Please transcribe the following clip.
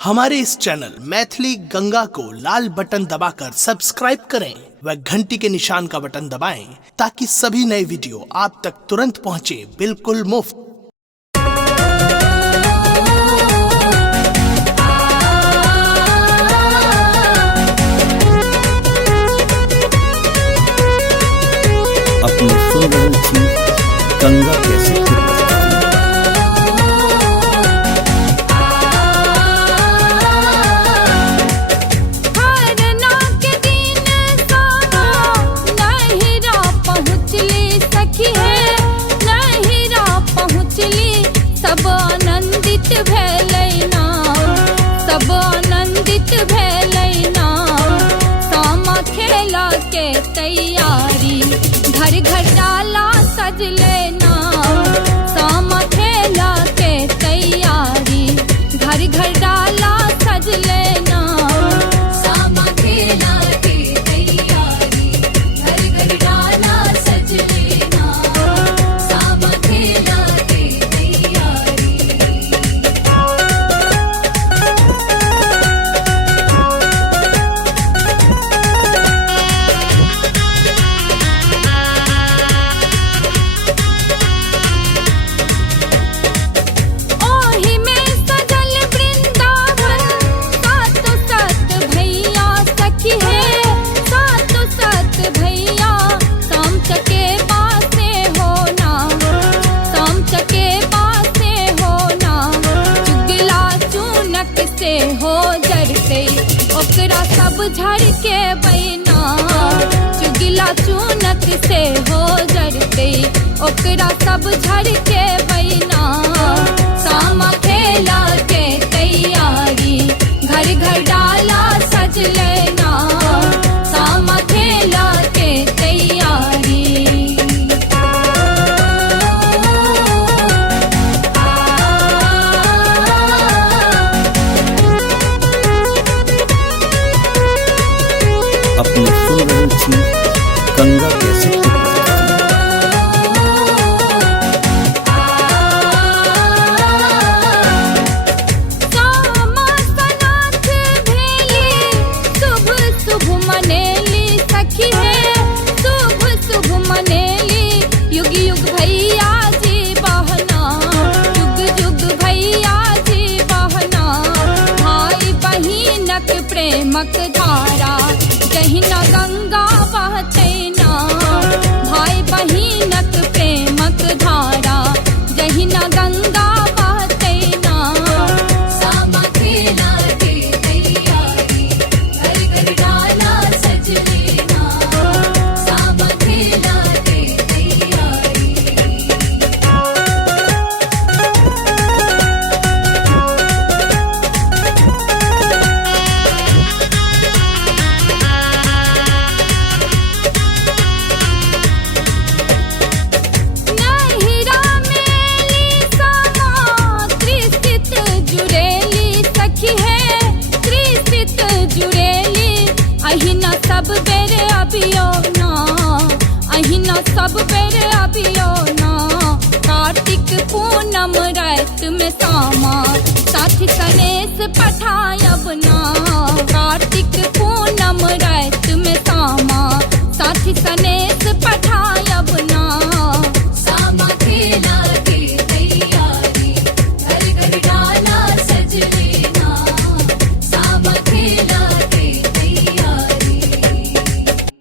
हमारे इस चैनल मैथिली गंगा को लाल बटन दबाकर सब्सक्राइब करें व घंटी के निशान का बटन दबाएं ताकि सभी नए वीडियो आप तक तुरंत पहुंचे बिल्कुल मुफ्त। अपने सुन रहे थी गंगा कैसे सब आनंदित भैलैना, सब आनंदित भैलैना। सामा खेला के तैयारी, घर घर डाला सज लेना। सामा खेला के तैयारी, घर घर डाला सज लेना। सामा खेला के तैयारी, घर घर डाला सज लेना। सामा खेला हो जरते ओकरा सब झड़ के बैना। चुगिला चूनक से हो जरते ओकरा सब झड़ के बैना। सामा खेला के तैयारी, घर घर डाला सज लेना। सामा खेला के तैयारी। अपने सुन रहे थी गंगा कैसे सामा सनाथ भेली, शुभ शुभ मनेली सखी है। शुभ शुभ मनेली, युग युग भैया जी बहना। युग युग भैया जी बहना। भाई बहिनक प्रेमक धारा, जहिना गंगा बहचैना। भाई बहिनक प्रेमक धारा, जहिना गंगा बहचैना। सामा खेला के तैयारी, घर घर डाला सज लेना। सामा खेला के तैयारी। अहिना सब बेरे अभियो ना, अहिना सब बेरे अभियो ना। कार्तिक पूनम रात में सामा, साथी सनेस पठायब ना।